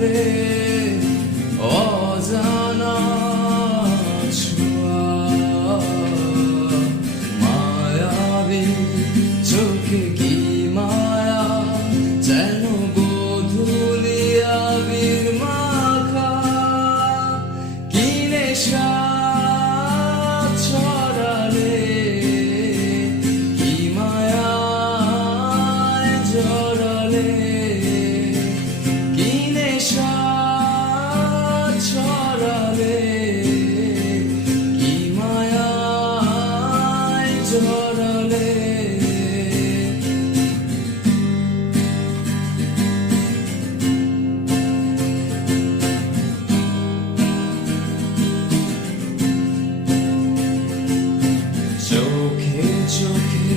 রে অজানা ছোঁয়া, মায়াবী চোখে কি মায়া, যেন গোধূলি আবির মাখা, কি নেশা ছড়ালে, কি মায়ায় জড়ালে, কি নেশা ছড়ালে, কি মায়ায় জড়ালে। চোখে চোখে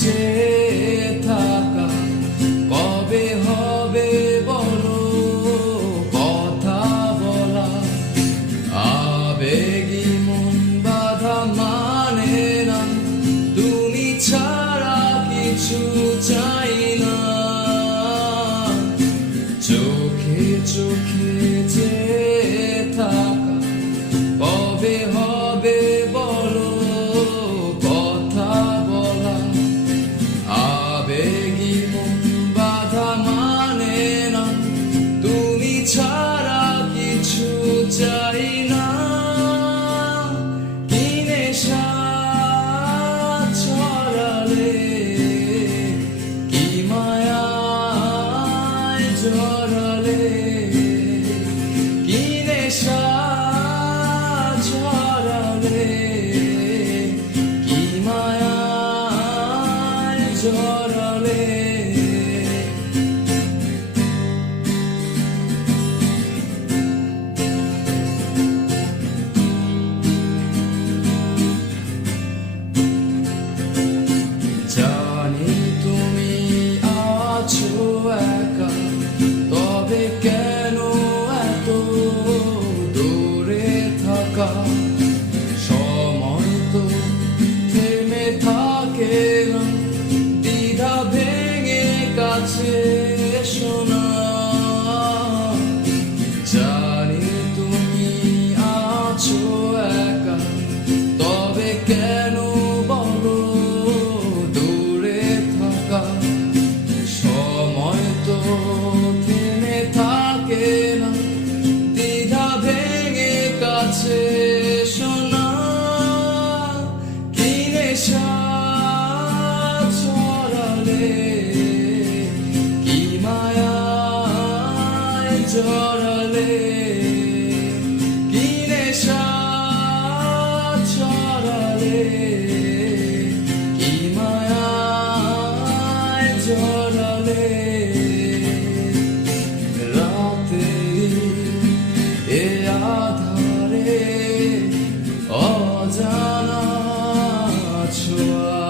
চেয়ে থাকা, কবে হবে বলো কথা বলা, আবেগী মন বাধা মানে না, তুমি ছাড়া কিছু চাই না। চোখে চোখে চেয়ে থাকা, কবে হবে বলো কথা বলা, আবেগী মন বাধা মানে না, তুমি ছাড়া কিছু চাই না। কি নেশা ছড়ালে, কি মায়ায় জড়ালে, কি নেশা ছড়ালে, কি মায়ায় জড়ালে। জানি তুমি আছো একা, তবে কেন এত দূরে থাকা, সময় তো থেমে থাকে না, দ্বিধা ভেঙে কাছে এসো না। জানি তুমি আছো একা, তবে কেন বলো দূরে থাকা, সময় তো থেমে থাকে না, দ্বিধা ভেঙে কাছে এসো না। কি নেশা ছড়ালে, কি মায়ায় জড়ালে, কি নেশা ছড়ালে, কি মায়ায় জড়ালে। রাতের এ আধারে অজানা ছোঁয়া,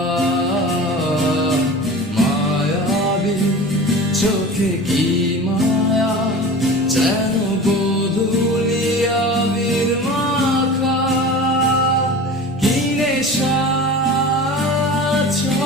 মায়াবী চোখে কি মায়া, যেন গোধূলি আবির মাখা, কি নেশা ছড়ালে।